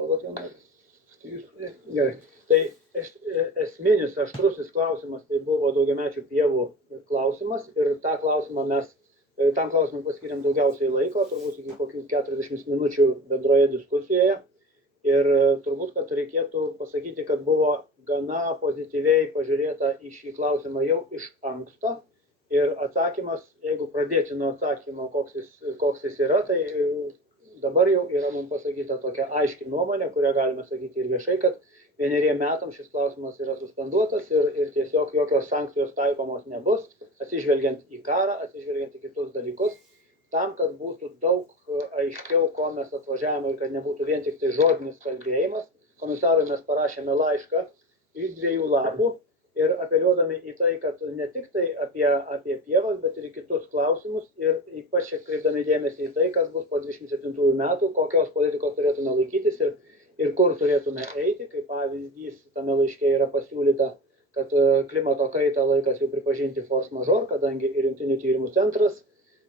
Kalbot jau nori? Gerai. Tai esminis aštrusis klausimas tai buvo daugiamečių pievų klausimas ir tam klausimui paskiriam daugiausiai laiko, turbūt iki kokių 40 minučių bendroje diskusijoje. Ir turbūt, kad reikėtų pasakyti, kad buvo gana pozityviai pažiūrėta į šį klausimą jau iš anksto. Ir atsakymas, jeigu pradėti nuo atsakymo, koks jis yra, tai dabar jau yra mums pasakyta tokia aiški nuomonė, kurią galime sakyti ir viešai, kad 1 metams šis klausimas yra suspenduotas ir tiesiog jokios sankcijos taikomos nebus, atsižvelgiant į karą, atsižvelgiant į kitus dalykus, tam, kad būtų daug aiškiau, ko mes atvažiavome ir kad nebūtų vien tik tai žodinis kalbėjimas. Komisarui mes parašėme laišką iš 2 lapų ir apeliuodami į tai, kad ne tik tai apie pievas, bet ir į kitus klausimus ir ypač kreipdami dėmesį į tai, kas bus po 27 metų, kokios politikos turėtume laikytis ir kur turėtume eiti. Kaip pavyzdys, tame laiške yra pasiūlyta, kad klimato kaitą laikas jau pripažinti force majeure, kadangi ir Jungtinių tyrimų centras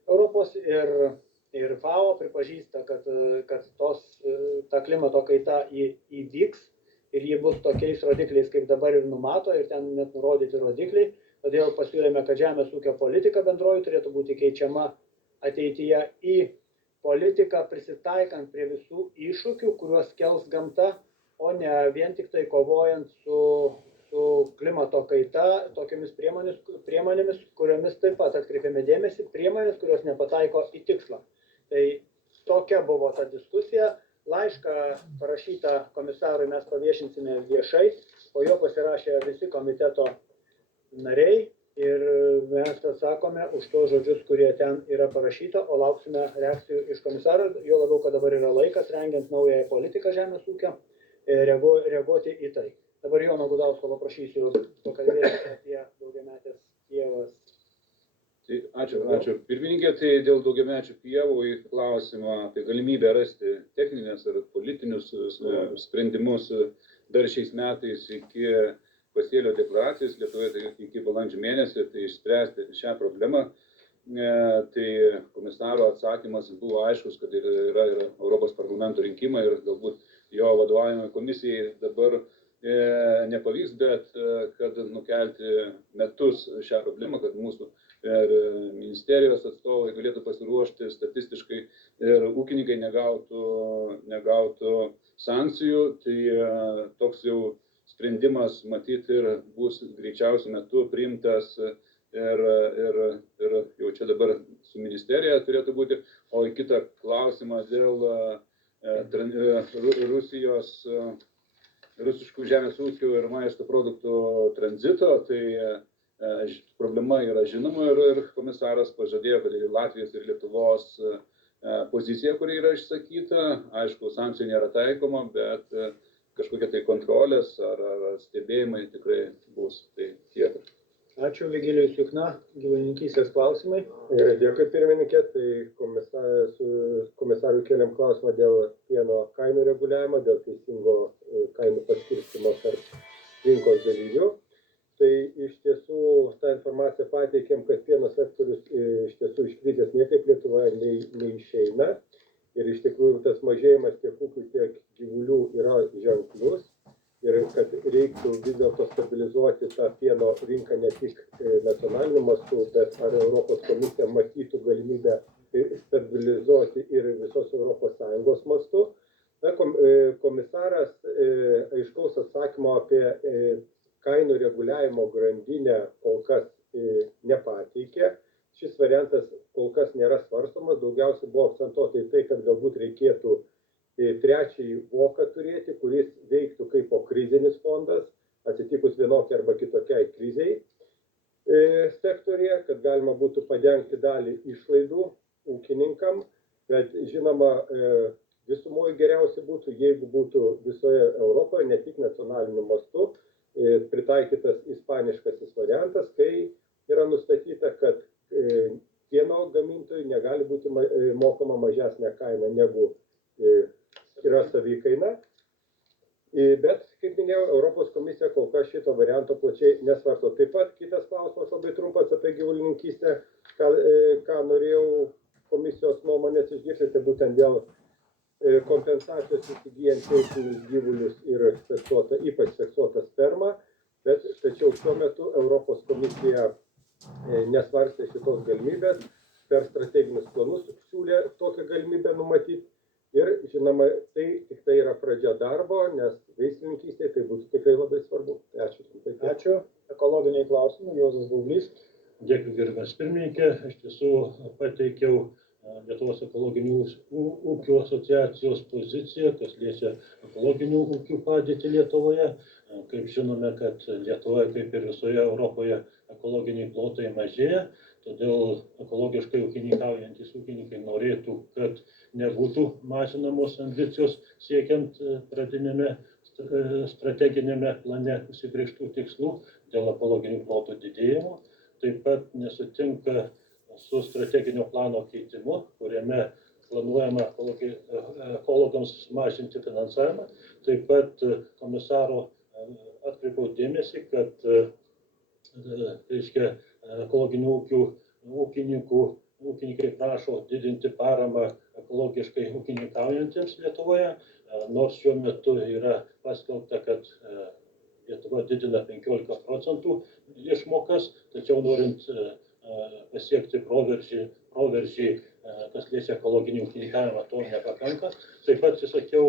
Europos ir FAO pripažįsta, kad ta klimato kaita įvyks ir ji bus tokiais rodikliais, kaip dabar ir numato, ir ten net nurodyti rodikliai. Todėl pasiūlėme, kad žemės ūkio politika bendroji turėtų būti keičiama ateityje į politiką prisitaikant prie visų iššūkių, kuriuos kels gamta, o ne vien tik tai kovojant su klimato kaita, tokiamis priemonėmis, kuriomis taip pat atkreipiame dėmesį, priemonės, kurios nepataiko į tikslą. Tai tokia buvo ta diskusija. Laišką parašytą komisarui mes paviešinsime viešai, o jo pasirašė visi komiteto nariai ir mes atsakome už tos žodžius, kurie ten yra parašyta, o lauksime reakcijų iš komisaro, jo labiau, kad dabar yra laikas, rengiant naująją politiką žemės ūkio, reaguoti į tai. Dabar Jono Gudausko paprašysiu pakalbėti apie daugiametės pievas. Ačiū. Pirmininkė, tai dėl daugiamečių pievų į klausimą apie galimybę rasti techninės ir politinius sprendimus dar šiais metais iki pasėlio deklaracijos Lietuvoje, tai iki balandžio mėnesio, tai išspręsti šią problemą. Tai komisaro atsakymas buvo aiškus, kad yra Europos parlamento rinkimai ir galbūt jo vadovavimo komisijai dabar nepavyks, bet kad nukelti metus šią problemą, kad mūsų ministerijos atstovai galėtų pasiruošti statistiškai ir ūkininkai negautų sankcijų, tai toks jau sprendimas matyti ir bus greičiausiu metu priimtas ir jau čia dabar su ministerija turėtų būti. O į kitą klausimą dėl rusiškų žemės ūkių ir maisto produktų tranzito, tai problema yra žinoma ir komisaras pažadėjo, kad ir Latvijos ir Lietuvos pozicija, kuri yra išsakyta, aišku, sankcijų nėra taikoma, bet kažkokia tai kontrolės ar stebėjimai tikrai bus. Tai tiek. Ačiū Vigilijus Jukna, gyvulininkystės klausimai. Dėkui pirmininkė, tai komisarui kėlėm klausimą dėl pieno kainų reguliavimo, dėl teisingo kainų paskirstymo tarp rinkos dalyvių. Tai iš tiesų tą informaciją pateikėm, kad pieno sektorius iš tiesų iš krizės niekaip Lietuvoje neišeina. Ir iš tikrųjų tas mažėjimas tiek ūkių, tiek gyvulių yra ženklus. Ir kad reiktų vis dėlto stabilizuoti tą pieno rinką ne tik nacionaliniu mastu, bet ar Europos komisija matytų galimybę stabilizuoti ir visos ES mastu. Na, komisaras aiškaus atsakymo apie kainų reguliavimo grandinę kol kas nepateikė. Šis variantas kol kas nėra svarstomas. Daugiausiai buvo akcentuota į tai, kad galbūt reikėtų trečiąjį voką turėti, kuris veiktų kaip krizinis fondas, atsitikus vienokiai arba kitokiai kriziai sektorėje, kad galima būtų padengti dalį išlaidų ūkininkam. Bet žinoma, visumoje geriausia būtų, jeigu būtų visoje Europoje, ne tik nacionaliniu mastu, pritaikytas ispaniškasis variantas, kai yra nustatyta, kad pieno gamintojui negali būti mokama mažesnė kaina negu yra savikaina. Bet, kaip minėjau, Europos komisija kol kas šito varianto plačiai nesvarsto. Taip pat kitas klausimas labai trumpas apie gyvulininkystę, ką norėjau komisijos nuomonės išgirsti, tai būtent dėl kompensacijos įsigyjant teisinius gyvulius ir ypač seksuotą spermą, bet tačiau šiuo metu Europos komisija nesvarstė šitos galimybės, per strateginius planus siūlė tokią galimybę numatyti. Ir, žinoma, tai yra pradžia darbo, nes veislininkystėje tai būtų tikrai labai svarbu. Ačiū. Ačiū. Ekologiniai klausimai, Juozas Baublys. Dėkui, gerbiamas pirmininkė. Iš tiesų pateikiau Lietuvos ekologinių ūkių asociacijos poziciją, kas liečia ekologinių ūkių padėtį Lietuvoje. Kaip žinome, kad Lietuvoje, kaip ir visoje Europoje, ekologiniai plotai mažėja. Todėl ekologiškai ūkininkaujantys ūkininkai norėtų, kad nebūtų mažinamos ambicijos siekiant pradinėme strateginėme plane užsibrėžtų tikslų dėl ekologinių plotų didėjimo. Taip pat nesutinka su strateginio plano keitimu, kuriame planuojama ekologams mažinti finansavimą. Taip pat komisaro atkreipiau dėmesį, kad ekologinių ūkininkai prašo didinti paramą ekologiškai ūkininkaujantiems Lietuvoje, nors šiuo metu yra paskelbta, kad Lietuva didina 15% išmokas, tačiau norint pasiekti proveržį, kas liečia ekologinį ūkininkavimą, to nepakanka. Taip pat įsakiau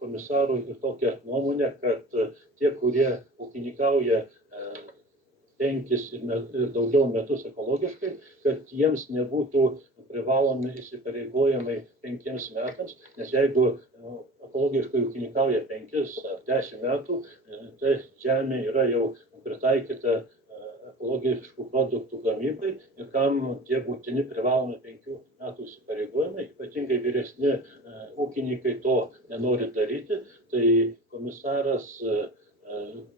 komisarui ir tokią nuomonę, kad tie, kurie ūkininkauja 5 ir daugiau metus ekologiškai, kad jiems nebūtų privalomi įsipareigojimai 5 metams, nes jeigu ekologiškai ūkininkauja 5 ar 10 metų, tai žemė yra jau pritaikyta ekologiškų produktų gamybai ir kam tie būtini privalomi 5 metų įsipareigojimai, ypatingai vyresni ūkininkai to nenori daryti, tai komisaras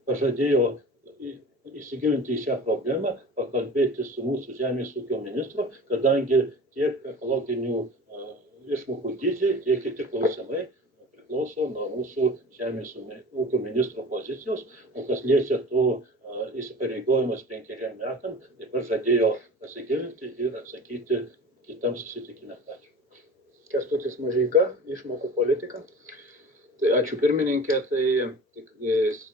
pažadėjo įsigilinti į šią problemą, pakalbėti su mūsų žemės ūkio ministru, kadangi tiek ekologinių išmokų dydžiai, tiek kiti klausimai priklauso nuo mūsų žemės ūkio ministro pozicijos, o kas liečia tų įsipareigojimas 5 metam, taip pat žadėjo pasigilinti ir atsakyti kitam susitikime. Ačiū. Kęstutis Mažeika, išmokų politika. Tai ačiū pirmininkė, tai tik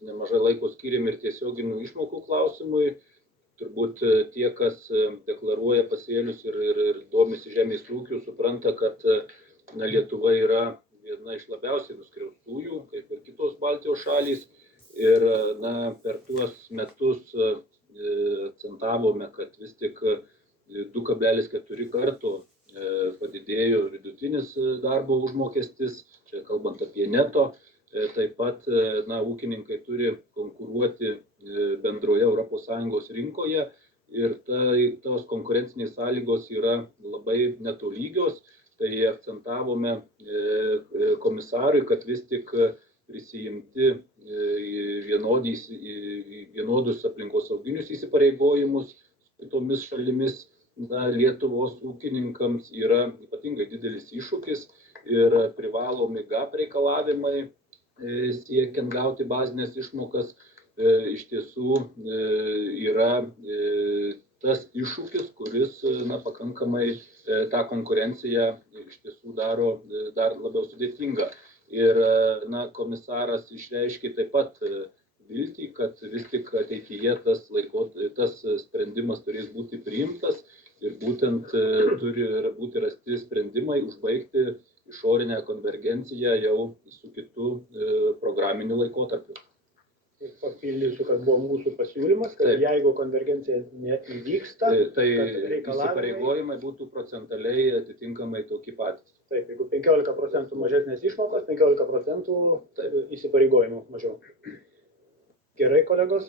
nemažai laiko skyrėm ir tiesioginių išmokų klausimui. Turbūt tie, kas deklaruoja pasėlius ir domisi žemės ūkiu, supranta, kad Lietuva yra viena iš labiausiai nuskriaustųjų, kaip ir kitos Baltijos šalys. Ir per tuos metus akcentavome, kad vis tik 2,4 karto padidėjo vidutinis darbo užmokestis, čia kalbant apie neto. Taip pat ūkininkai turi konkuruoti bendroje ES rinkoje ir tos konkurencinės sąlygos yra labai netolygios. Tai akcentavome komisarui, kad vis tik prisijimti vienodus aplinkosauginius įsipareigojimus su kitomis šalimis. Lietuvos ūkininkams yra ypatingai didelis iššūkis ir privalomi GAP reikalavimai siekiant gauti bazinės išmokas iš tiesų yra tas iššūkis, kuris pakankamai tą konkurenciją iš tiesų daro dar labiau sudėtingą. Ir komisaras išreiškė taip pat viltį, kad vis tik ateityje tas sprendimas turės būti priimtas ir būtent turi būti rasti sprendimai užbaigti išorinę konvergenciją jau su kitu programiniu laikotarpiu. Papildysiu, kad buvo mūsų pasiūlymas, kad jeigu konvergencija neįvyksta, tai įsipareigojimai būtų procentaliai atitinkamai tokie patys. Taip, jeigu 15% mažesnės išmokos, 15% įsipareigojimų mažiau. Gerai, kolegos?